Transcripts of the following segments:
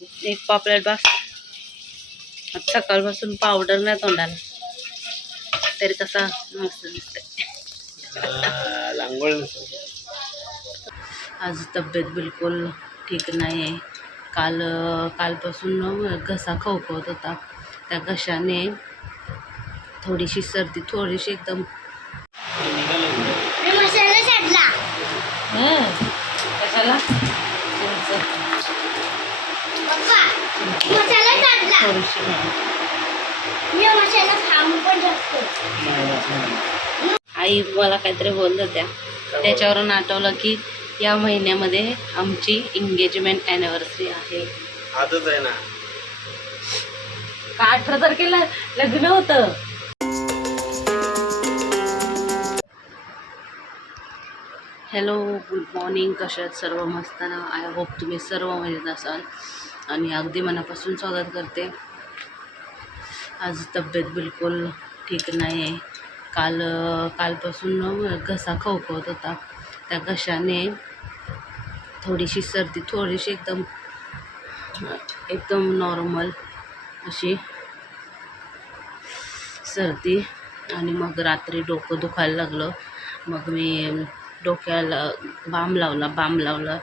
एक पापलेट बास. सकाळपासून पावडर नाही तोंडाला. तरी कसा मस्त लांगोळ आज तब्येत बिलकुल ठीक नाही आहे काल कालपासून घसा खवखवत होता. त्या घशाने थोडीशी सर्दी थोडीशी एकदम. कशाला? थोडीशी आई मला काहीतरी बोलत होत्या. त्याच्यावरून आठवलं की या महिन्यामध्ये आमची एंगेजमेंट ॲनिव्हर्सरी आहे. आजच आहे ना. का अठरा तारखेला लग्न होतं? हॅलो गुड मॉर्निंग कशा आहेत? सर्व मस्त ना? आय होप तुम्ही सर्व मजेत असाल. आणि अगदी मनापासून स्वागत करते. आज तब्येत बिलकुल ठीक नाही आहे काल कालपासून घसा खवखवत होता. त्या घशाने थोडीशी सर्दी थोडीशी एकदम एकदम नॉर्मल अशी सर्दी. आणि मग रात्री डोकं दुखायला लागलं. मग मी डोक्याला बाम लावला बाम लावला.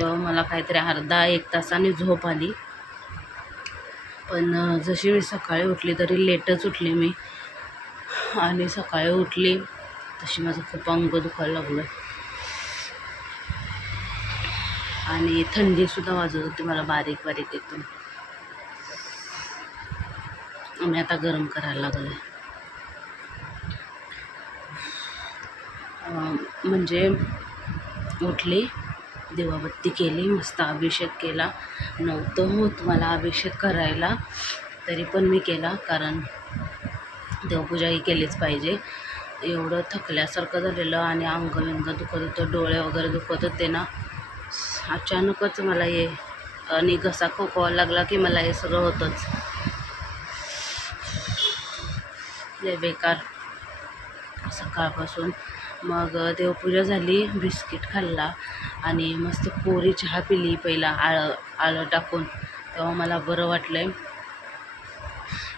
तेव्हा मला काहीतरी अर्धा एक तासाने झोप आली. पण जशी मी सकाळी उठली तरी लेटच उठली मी. आणि सकाळी उठली तशी माझं खूप अंग दुखायला लागलं. आणि थंडीसुद्धा वाजत होती मला बारीक बारीक एकदम. आणि आता गरम करायला लागले म्हणजे उठली. दिवाबत्ती केली मस्त अभिषेक केला. नव्हतं होत मला अभिषेक करायला तरी पण मी केला कारण देवपूजा ही केलीच पाहिजे. एवढं थकल्यासारखं झालेलं आणि अंग विंग दुखत होतं डोळे वगैरे दुखत होते ना अचानकच मला हे आणि घसा खोकवा लागला की मला हे सगळं होतंच. हे बेकार. सकाळपासून मग देवपूजा झाली बिस्किट खाल्ला आणि मस्त कोरी चहा पिली पहिला आळं आळं टाकून. तेव्हा मला बरं वाटलं आहे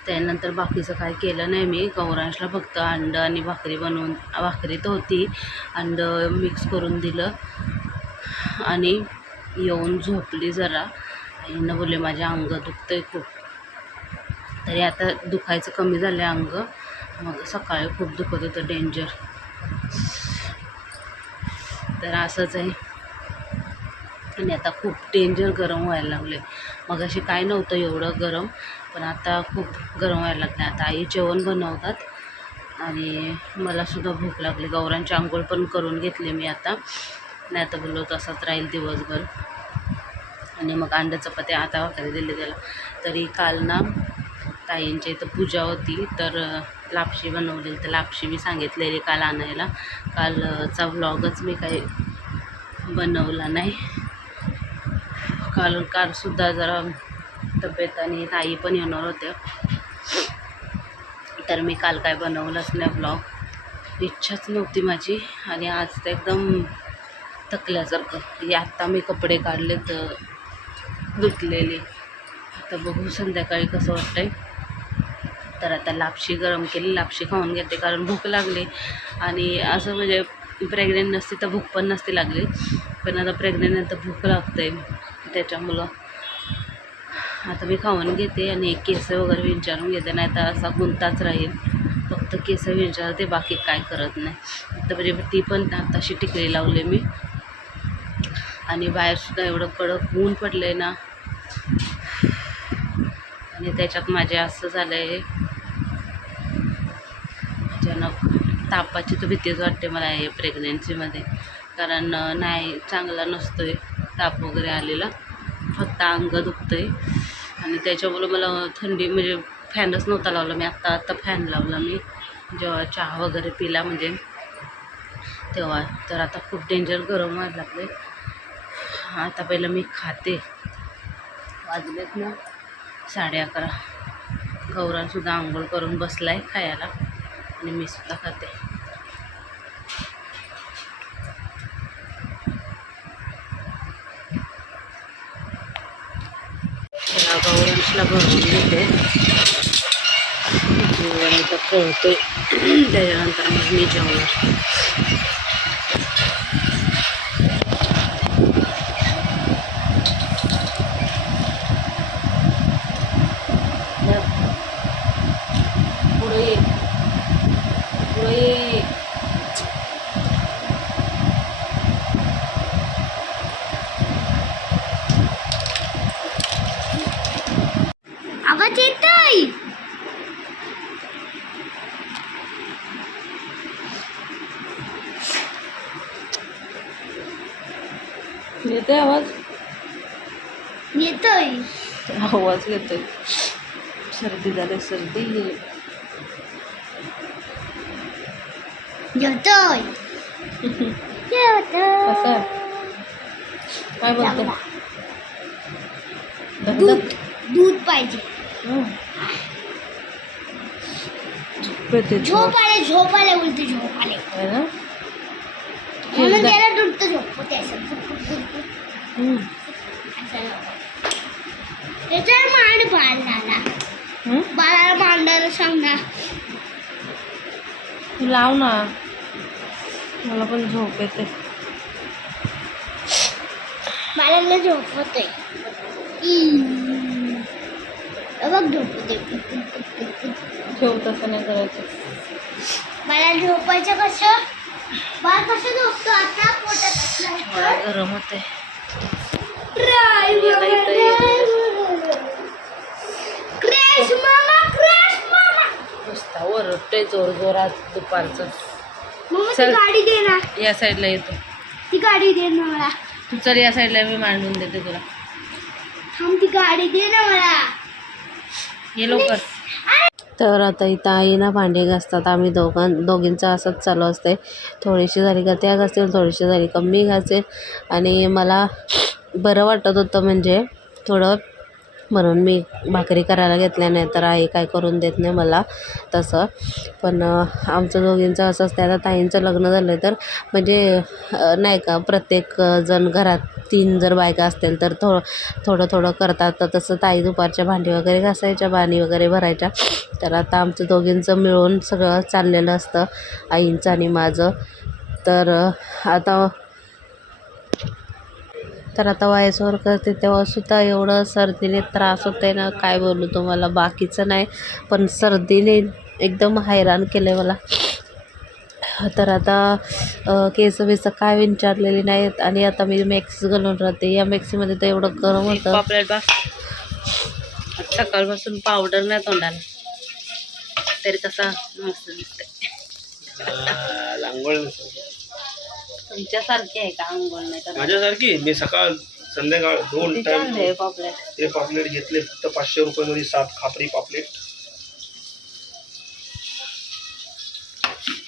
त्यानंतर बाकीचं काय केलं नाही मी. गौरांशला फक्त अंडं आणि भाकरी बनवून भाकरी तर होती. अंडं मिक्स करून दिलं. आणि येऊन झोपली जरा. आईनं बोलले माझ्या अंग दुखतं आहे खूप. तरी आता दुखायचं कमी झालं आहे अंग. मग सकाळी खूप दुखत होतं डेंजर तर असंच आहे. आणि आता खूप डेंजर गरम व्हायला लागले मग अशी काय नव्हतं एवढं गरम पण आता खूप गरम व्हायला लागलं आता आई जेवण बनवतात आणि मलासुद्धा भूक लागली. गौरांची आंघोळ पण करून घेतली मी आता. नाही तर बोललो तसाच राहील दिवसभर. आणि मग अंडा चपात्या आता वगैरे दिले त्याला. तरी काल ना ताईंच्या इथं पूजा होती. तर लापशी बनवलेली तर लापशी मी सांगितलेली काल आणायला. कालचा व्लॉगच मी काही बनवला नाही. काल कालसुद्धा जरा तब्येत आणि ताई पण येणार होत्या. तर मी काल काय बनवलंच नाही ब्लॉग इच्छाच नव्हती माझी. आणि आज तर एकदम थकल्यासारखं. म्हणजे आत्ता मी कपडे काढले तर धुतलेले. आता बघू संध्याकाळी कसं वाटतंय. तर आता लापशी गरम केली लापशी खाऊन घेते कारण भूक लागली. आणि असं म्हणजे प्रेग्नेंट नसती तर भूक पण नसती लागली. पण आता प्रेग्नेंट नंतर तर भूक लागते. त्याच्यामुळं आता मी खाऊन घेते आणि केस वगैरे विचारून घेते. नाही तर असा गुंताच राहील. फक्त केस विचारते बाकी काय करत नाही. तर म्हणजे ती पण आताशी टिकली लावले मी. आणि बाहेरसुद्धा एवढं कडक ऊन पडलं आहे ना. आणि त्याच्यात माझे असं झालं आहे तापाची तर भीतीच वाटते मला हे प्रेग्नेन्सीमध्ये कारण नाही चांगला नसतो आहे ताप वगैरे आलेला. फक्त अंग दुखतं आहे आणि त्याच्यामुळं मला थंडी म्हणजे फॅनच नव्हता लावला मी. आत्ता आत्ता फॅन लावला मी. जेव्हा चहा वगैरे पिला म्हणजे तेव्हा. तर आता खूप डेंजर गरम व्हायला लागले आता पहिलं मी खाते. वाजलेत ना साडे अकरा. गौरांसुद्धा आंघोळ करून बसला आहे खायला. आणि मी सुद्धा खाते बाबा ओरंजला भरवून घेते आणि तर कळतोय त्याच्यानंतर मग मी जेवणार पुढे ये पुढे ये अगं चेतय येतोय आवाज? येतोय. आवाज येतोय. सर्दी झाली सर्दी. येतोय. कसं काय बोलतो दूध दूध पाहिजे. झोप आले झोप आले उलटी झोप आले म्हणून त्याला दूध झोप होते. त्याच्यावर मांड बाळाला? बाळाला मांडायला सांग ना तू लाव ना मला पण झोप येते बाळाला झोप होते बघ झोप होते ठेव तसं नाही करायचं. मला झोपायचं कसं? बाळ कसं झोपतो? आता पोटात गरम होते crash, mama. नुसता ओरडतोय जोर जोरात दुपारचं. मम्मा ती चल. गाडी दे ना. या साईडला येतो. ती गाडी दे ना मला. तू चल या साईडला मी मांडून देते तुला. थांब ती गाडी दे ना मला. हे लवकर. तर आता इथं आई ना भांडे घासतात. आम्ही दोघां दोघींचं असंच चालू असते. थोडीशी झाली का त्या घासेल थोडीशी झाली का मी घासेल. आणि मला बरं वाटत होतं म्हणजे थोडं म्हणून मी भाकरी करायला घेतल्या नाही तर आई काय करून देत नाही मला तसं. पण आमचं दोघींचं असं असतं आता ताईंचं लग्न झालं तर म्हणजे नाही का प्रत्येक जण घरात तीन जर बायका असतील तर थो थोडं थोडं करतात. तर तसं ताई दुपारच्या भांडी वगैरे घासायच्या पाणी वगैरे भरायच्या. तर आता आमचं दोघींचं मिळून सगळं चाललेलं असतं आईंचं आणि माझं. तर आता तर आता वायसवर करते तेव्हा सुद्धा एवढं सर्दीने त्रास होत आहे ना काय बोलू तुम्हाला बाकीचं नाही. पण सर्दीने एकदम हैराण केलं आहे मला. तर आता केस बिस काय विचारलेली नाहीत आणि आता मी मॅक्स घालून राहते. या मॅक्सीमध्ये तर एवढं गरम होतं. आपल्याला सकाळपासून पावडर नाही तोंडाला. तरी कसा मस्त दिसते आंघोळ तुमच्यासारखी आहे का अंघोळ नाही तर माझ्यासारखी मी सकाळ संध्याकाळ दोन किती टाइम पापलेट? ते पापलेट घेतले. फक्त पाचशे रुपये सात खापरी पापलेट.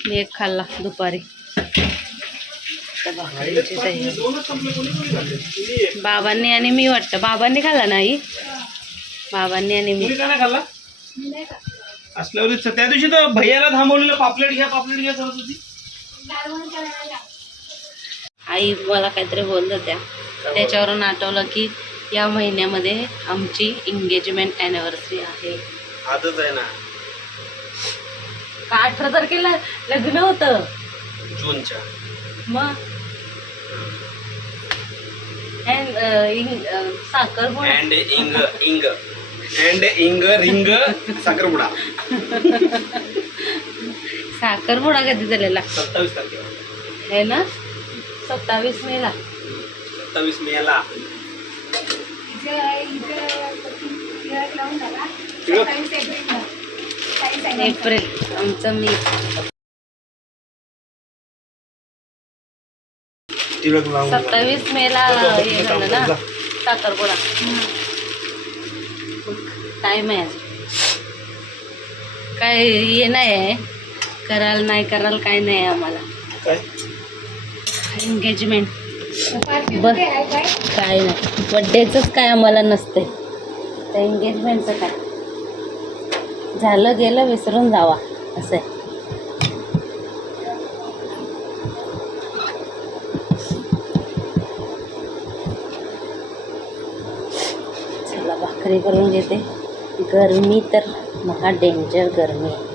मी एक खाल्ला दुपारी. त्या भाकरीची तयारी. दोनच संपले कोणी कोणी खाल्ले? तुम्ही एक. बाबांनी आणि मी वाटतं. बाबांनी खाल्ला नाही? बाबांनी आणि मी. तुम्ही का नाही खाल्ला? असल्यावर त्या दिवशी तर भैयाला थांबवलेलं पापलेट घ्या पापलेट घ्या करत होती आई मला काहीतरी बोलत होत्या. त्याच्यावरून आठवलं की या महिन्यामध्ये आमची एंगेजमेंट ॲनिव्हर्सरी आहे. आजच आहे ना? का अठरा तारखेला लग्न होतं? जूनच्या. मग? साखरपुडा अँड इंग इंग अँड इंग रिंग साखरपुडा साखरपुडा कधी झालेला? सत्तावीस तारखेला. आहे ना? सत्तावीस मेला. सत्तावीस मेला. एप्रिल आमचं मी. सत्तावीस मेला हे झालं ना? साखरपुडा टाईम आहे. काय हे नाही आहे. कराल नाही कराल काय नाही आहे आम्हाला. काय? एंगेजमेंट ब काय नाही. बड्डेचंच काय आम्हाला नसते. त्या एंगेजमेंटचं काय? झालं गेलं विसरून जावा. असं आहे. भाकरी करून घेते. गरमी तर महा डेंजर गरमी. आहे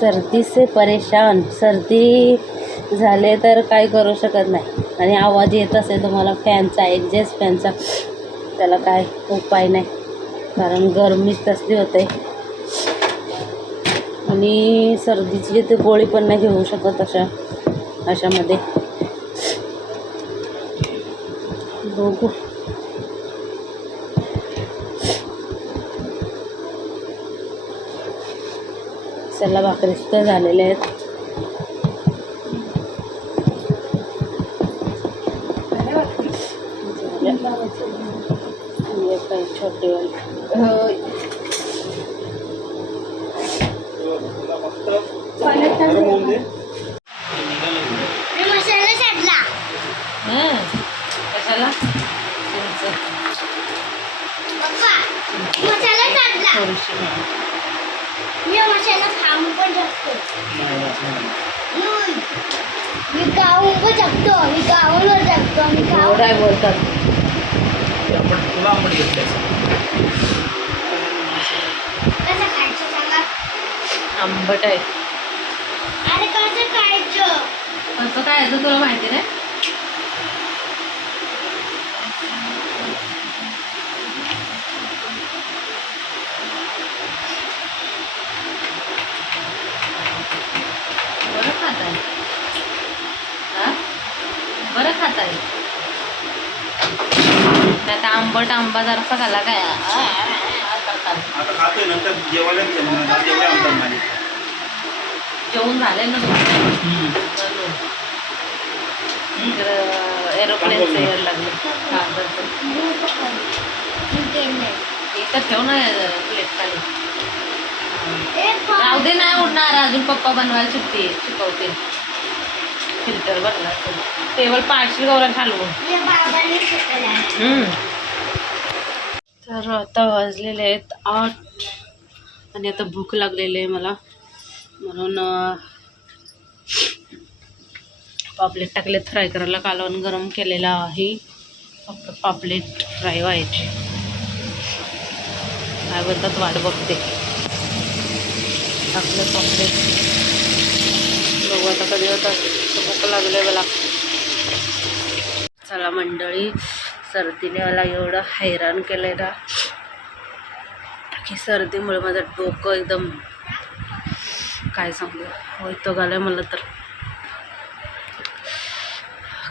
सर्दी से परेशान. सर्दी झाले तर काय करू शकत नाही. आणि आवाज येत असेल तुम्हाला फॅनचा एक्झेस्ट फॅनचा त्याला काय उपाय नाही. कारण गरमीच तसली होते. आणि सर्दीची ते गोळी पण नाही घेऊ शकत अशा अशामध्ये. बघू. चला भाकरी सुद्धा झालेल्या आहेत. छोटी हं. कशाला? थोडीशी. आहे बोलतात आपण तुला आंबट सांगा? आंबट आहे. अरे कसं खायचं? कसं काय तुला माहिती नाही? बरं खात आहे हा? बरं खात आहे त्यात आंबट आंबा जरासा खाला काय? खातोय जेवण जेवढे आमदार माझे जेवून झाले ना एरोप्लेनचं एअर लागलं. हा बरं. इथं ठेव ना प्लेट खाली. राहू दे नाही उडणार अजून पप्पा बनवायला सुटते शिकवते. फिल्टर भरला टेबल पाचशे गौरण हलवून. तर आता वाजलेले आहेत आठ. आणि आता भूक लागलेली आहे मला. म्हणून पापलेट टाकलेत फ्राय करायला कालवण गरम केलेला आहे. पापलेट फ्राय व्हायचे. काय बोलतात वाट बघते. टाकले पापलेट. बघू आता कधी होतात. भूक लागले मला. चला मंडळी सर्दीने मला एवढं हैराण केलं आहे ना. की सर्दीमुळे माझं डोकं एकदम काय सांगू. होतो आलं आहे मला तर.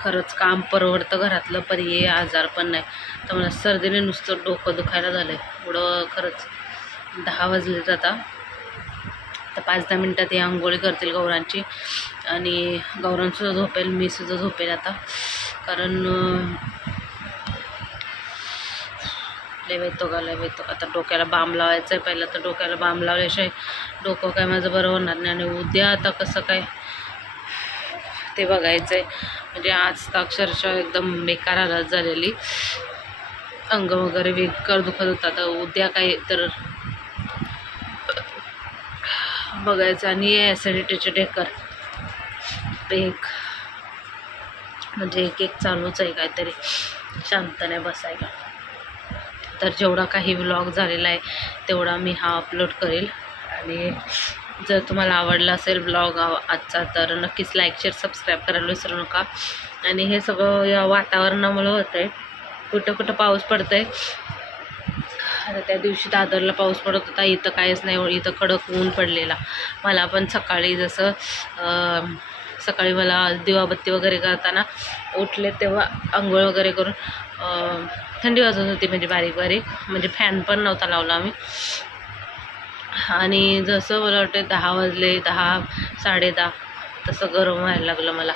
खरंच काम परवडतं घरातलं पण हे आजार पण नाही. तर मला सर्दीने नुसतं डोकं दुखायला झालं आहे एवढं खरंच. दहा वाजले आता पाच दहा मिनटात हे आंघोळी करतील गौरांची. आणि गौरांसुद्धा झोपेल मी सुद्धा झोपेल आता. कारण अं, लय वैताग आता डोक्याला बाम लावायचं आहे पहिलं तर डोक्याला बाम लावल्याशिवाय डोकं काय माझं बरं होणार नाही. आणि उद्या आता कसं काय ते बघायचं आहे म्हणजे आज तर अक्षरशः एकदम बेकार हालत झालेली. अंग वगैरे बेकार दुखत होतं. आता उद्या काय तर बघायचं आणि ॲसिडिटीचे ढेकर. एक म्हणजे एक एक चालूच आहे काहीतरी. शांतने बसायला. तर जेवढा काही व्लॉग झालेला आहे तेवढा मी हा अपलोड करेल. आणि जर तुम्हाला आवडला असेल ब्लॉग आजचा तर नक्कीच लाईक शेअर सबस्क्राईब करायला विसरू नका. आणि हे सगळं या वातावरणामुळं होतं आहे कुठं कुठं पाऊस पडतं आहे आता त्या दिवशी दादरला पाऊस पडत होता. इथं काहीच नाही इथं कडक ऊन पडलेला. मला पण सकाळी जसं सकाळी मला दिवाबत्ती वगैरे करताना उठले तेव्हा आंघोळ वगैरे करून थंडी वाजत होती म्हणजे बारीक बारीक. म्हणजे फॅन पण नव्हता लावला आम्ही. आणि जसं मला वाटतं दहा वाजले दहा साडेदहा तसं गरम व्हायला लागलं मला.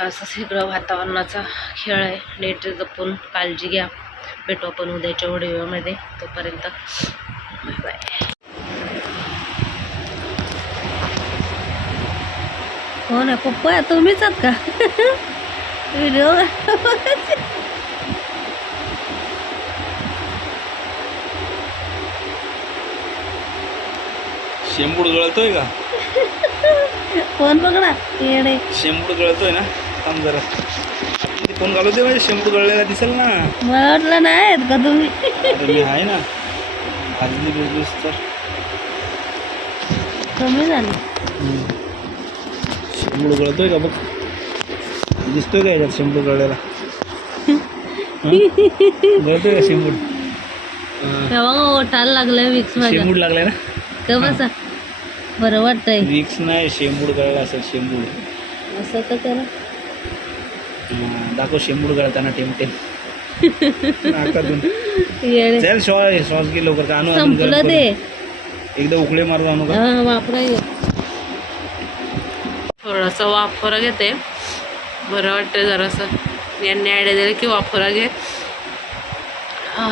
असं सगळं वातावरणाचा खेळ आहे. नेट जपून काळजी घ्या. भेटू आपण उद्याच्या व्हिडिओमध्ये. तोपर्यंत बाय बाय हो ना पप्पा तुम्हीच आहात का? व्हिडिओ शेंबूड गळतोय का? फोन पकडा येडे. शेंबूड गळतोय ना? थांब जरा. फोन घालू दे म्हणजे शेंबूड गळलेला दिसेल ना. मला वाटलं नाही आहेत का तुम्ही? अरे मी आहे ना. भाजली बिजलीस तर. कमी झालं. शेंबूड गळतोय का बघ? दिसतोय का याच्यात शेंबूड गळलेला? गळतोय का हं. तेव्हा ओठायला लागलं विक्स माझ्या. शेंबूड लागलाय ना? का बसा? बरं वाटतंय. विक्स नाही शेंबूड गळला असेल शेंबूड असं तर करा. दाखव शेंबूड गळताना टेम टेम. नाकातून येडे. चल श्वास श्वास घे लवकर. का आणू संपलं? ते. एकदा उकळे मार जाऊ नका. हा वापरा थोडासा वाफरा घेते. बरं वाटतं जरासं. यांनी आयडिया दिली की वाफरा घे. हा